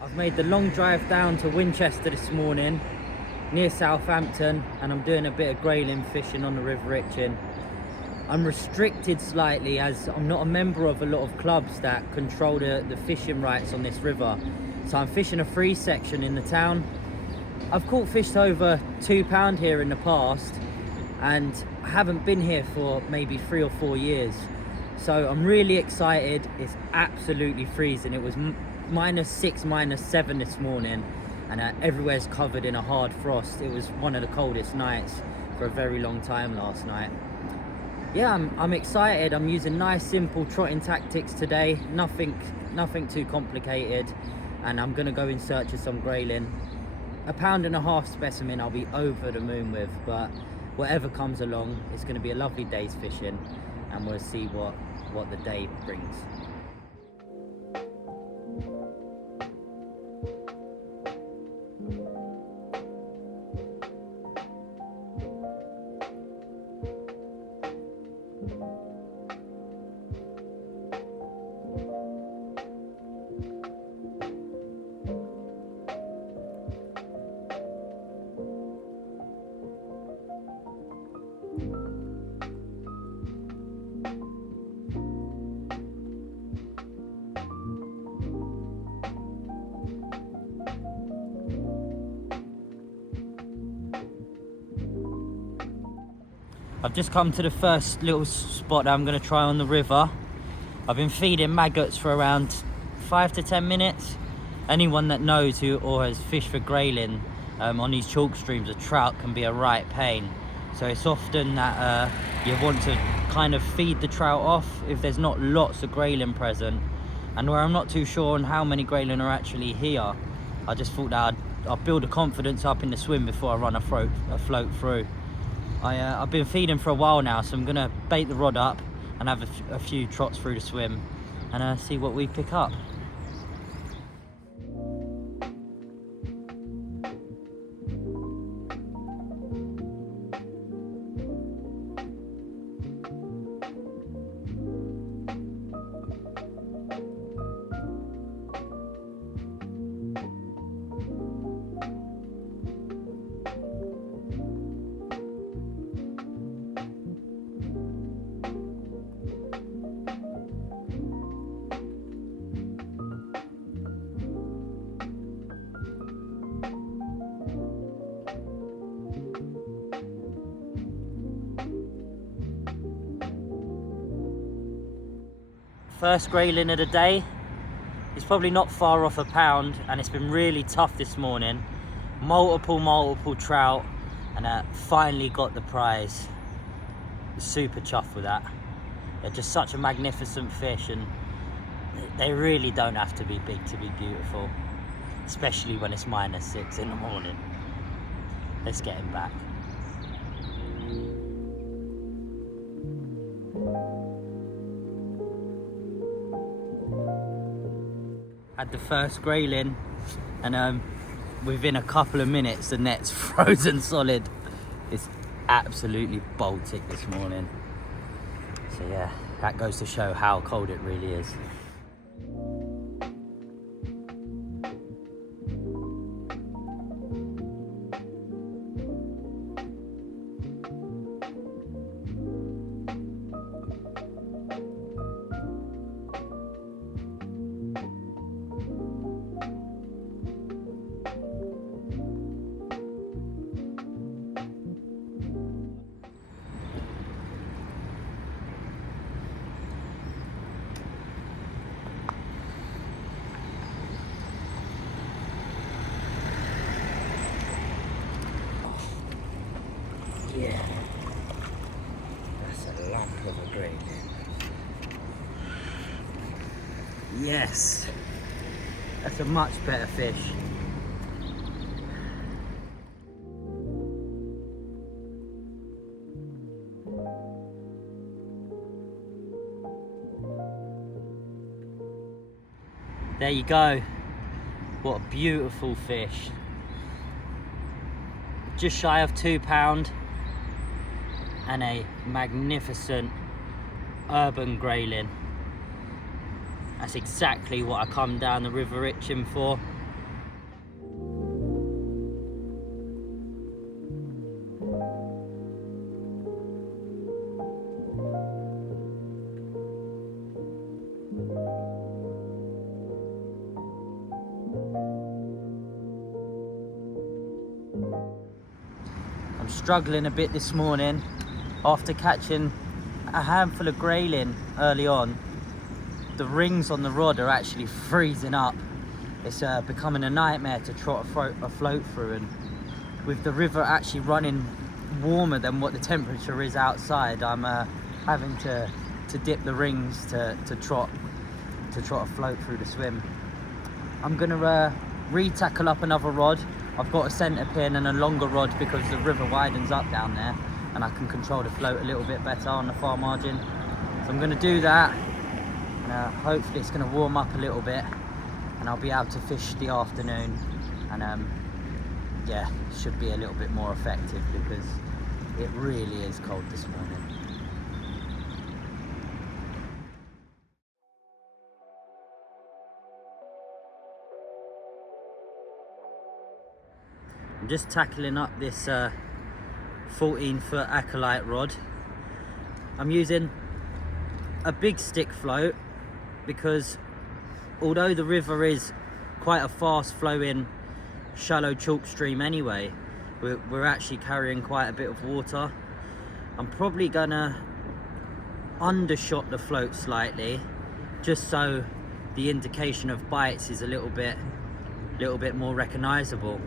I've made the long drive down to Winchester this morning, near Southampton, and I'm doing a bit of grayling fishing on the River Itchen. I'm restricted slightly as I'm not a member of a lot of clubs that control the fishing rights on this river. So I'm fishing a free section in the town. I've caught fish over £2 here in the past, and I haven't been here for maybe 3 or 4 years. So I'm really excited. It's absolutely freezing. It was -6, -7 this morning, and everywhere's covered in a hard frost. It was one of the coldest nights for a very long time last night. Yeah, I'm excited. I'm using nice simple trotting tactics today, nothing too complicated, and I'm gonna go in search of some grayling. A £1.5 specimen I'll be over the moon with, but whatever comes along, it's gonna be a lovely day's fishing, and we'll see what the day brings. I've just come to the first little spot that I'm going to try on the river. I've been feeding maggots for around 5 to 10 minutes. Anyone that knows who or has fished for grayling on these chalk streams, a trout can be a right pain. So it's often that you want to kind of feed the trout off if there's not lots of grayling present. And where I'm not too sure on how many grayling are actually here, I just thought that I'll build a confidence up in the swim before I run a float through. I've been feeding for a while now, so I'm gonna bait the rod up and have a few trots through the swim and see what we pick up. First grayling of the day. It's probably not far off £1, and it's been really tough this morning. Multiple trout, and finally got the prize. Super chuffed with that. They're just such a magnificent fish, and they really don't have to be big to be beautiful, especially when it's -6 in the morning. Let's get him back. Had the first grayling, and within a couple of minutes the net's frozen solid. It's absolutely Baltic this morning. So yeah, that goes to show how cold it really is. Yeah, that's a lump of a grayling. Yes, that's a much better fish. There you go. What a beautiful fish. Just shy of £2 and a magnificent urban grayling. That's exactly what I come down the River Itchen for. I'm struggling a bit this morning after catching a handful of grayling early on. The rings on the rod are actually freezing up. It's becoming a nightmare to trot a float through, and with the river actually running warmer than what the temperature is outside, I'm having to dip the rings to trot a float through the swim. I'm gonna re-tackle up another rod. I've got a centre pin and a longer rod because the river widens up down there and I can control the float a little bit better on the far margin. So I'm going to do that, and hopefully it's going to warm up a little bit and I'll be able to fish the afternoon, and yeah, should be a little bit more effective because it really is cold this morning. I'm just tackling up this 14-foot acolyte rod. I'm using a big stick float because although the river is quite a fast flowing shallow chalk stream anyway, we're actually carrying quite a bit of water. I'm probably gonna undershot the float slightly just so the indication of bites is a little bit more recognizable.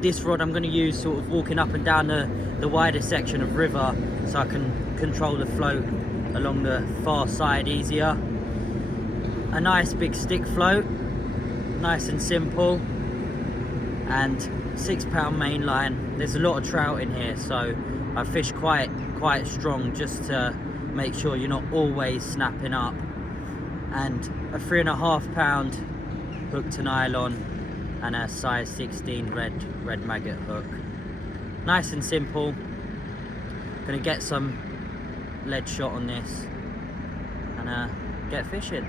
This rod I'm going to use sort of walking up and down the wider section of river so I can control the float along the far side easier. A nice big stick float, nice and simple, and £6 main line. There's a lot of trout in here, so I fish quite strong just to make sure you're not always snapping up. And a 3.5 pound hook to nylon and a size 16 red maggot hook. Nice and simple. Gonna get some lead shot on this and get fishing.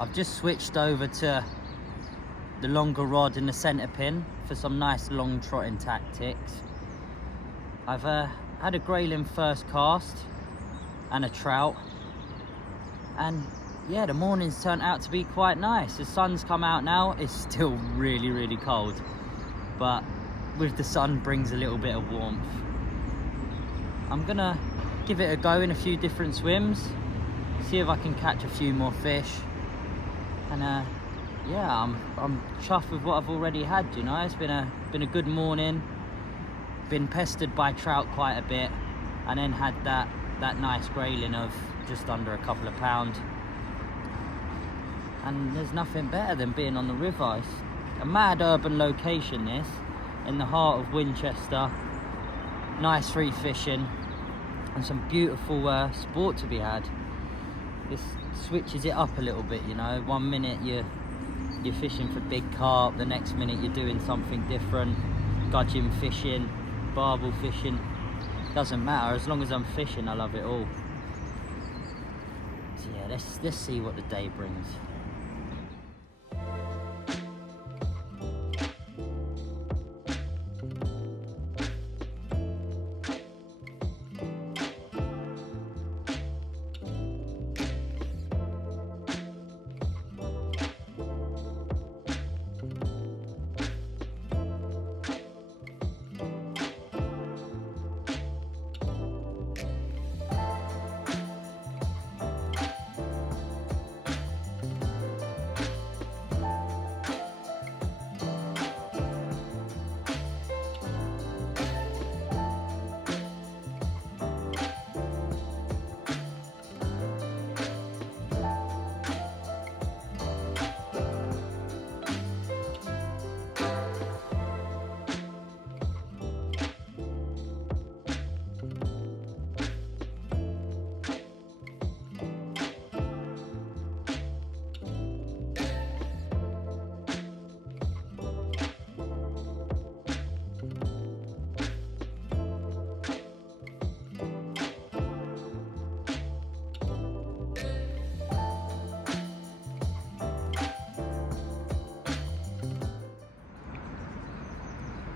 I've just switched over to the longer rod and the centre pin for some nice long trotting tactics. I've had a grayling first cast and a trout, and yeah, the morning's turned out to be quite nice. The sun's come out now. It's still really cold, but with the sun brings a little bit of warmth. I'm gonna give it a go in a few different swims, see if I can catch a few more fish. And yeah, I'm chuffed with what I've already had, you know. It's been a good morning. Been pestered by trout quite a bit, and then had that nice grayling of just under a couple of pounds. And there's nothing better than being on the river. A mad urban location, this, in the heart of Winchester. Nice free fishing and some beautiful sport to be had. This switches it up a little bit, you know. 1 minute you're fishing for big carp, the next minute you're doing something different, gudgeon fishing, barbel fishing. Doesn't matter, as long as I'm fishing, I love it all. So yeah, let's see what the day brings.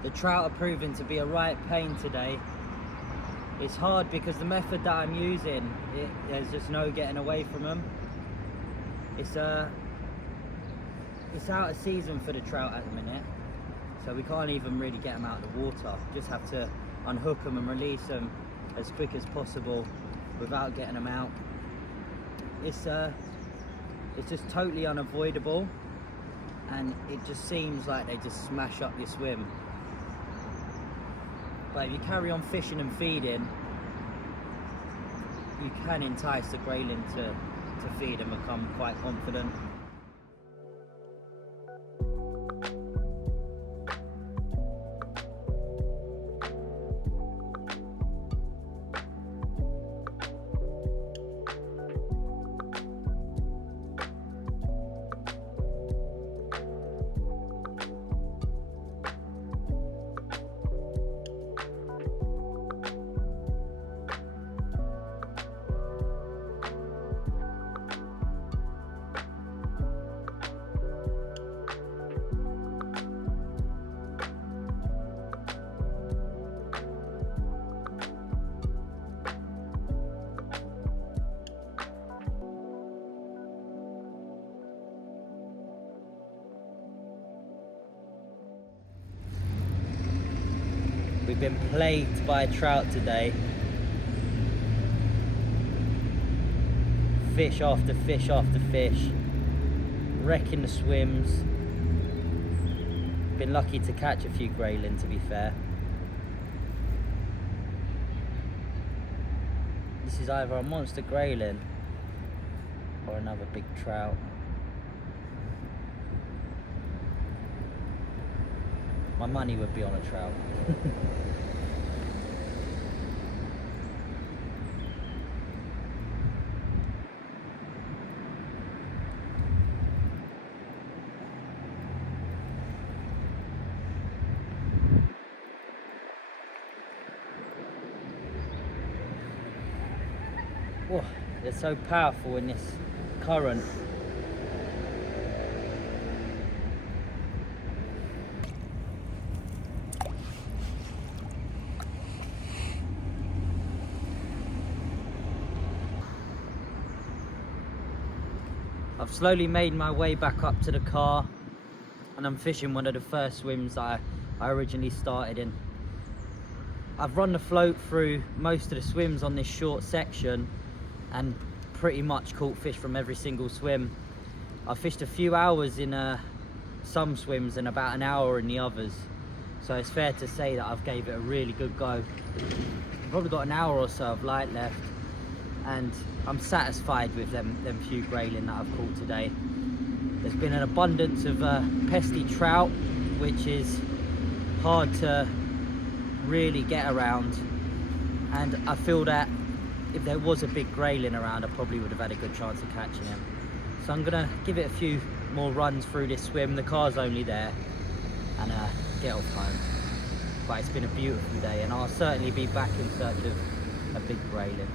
The trout are proving to be a right pain today. It's hard because the method that I'm using, there's just no getting away from them. It's out of season for the trout at the minute, so we can't even really get them out of the water. Just have to unhook them and release them as quick as possible without getting them out. It's just totally unavoidable, and it just seems like they just smash up your swim. But if you carry on fishing and feeding, you can entice the grayling to feed and become quite confident. We've been plagued by trout today. Fish after fish after fish, wrecking the swims. Been lucky to catch a few grayling, to be fair. This is either a monster grayling or another big trout. My money would be on a trout. Whoa, they're so powerful in this current. I've slowly made my way back up to the car, and I'm fishing one of the first swims that I originally started in. I've run the float through most of the swims on this short section and pretty much caught fish from every single swim. I fished a few hours in some swims and about an hour in the others, so it's fair to say that I've gave it a really good go. I've probably got an hour or so of light left, and I'm satisfied with them few grayling that I've caught today. There's been an abundance of pesky trout, which is hard to really get around, and I feel that if there was a big grayling around, I probably would have had a good chance of catching him. So I'm gonna give it a few more runs through this swim. The car's only there, and get off home. But it's been a beautiful day, and I'll certainly be back in search of a big grayling.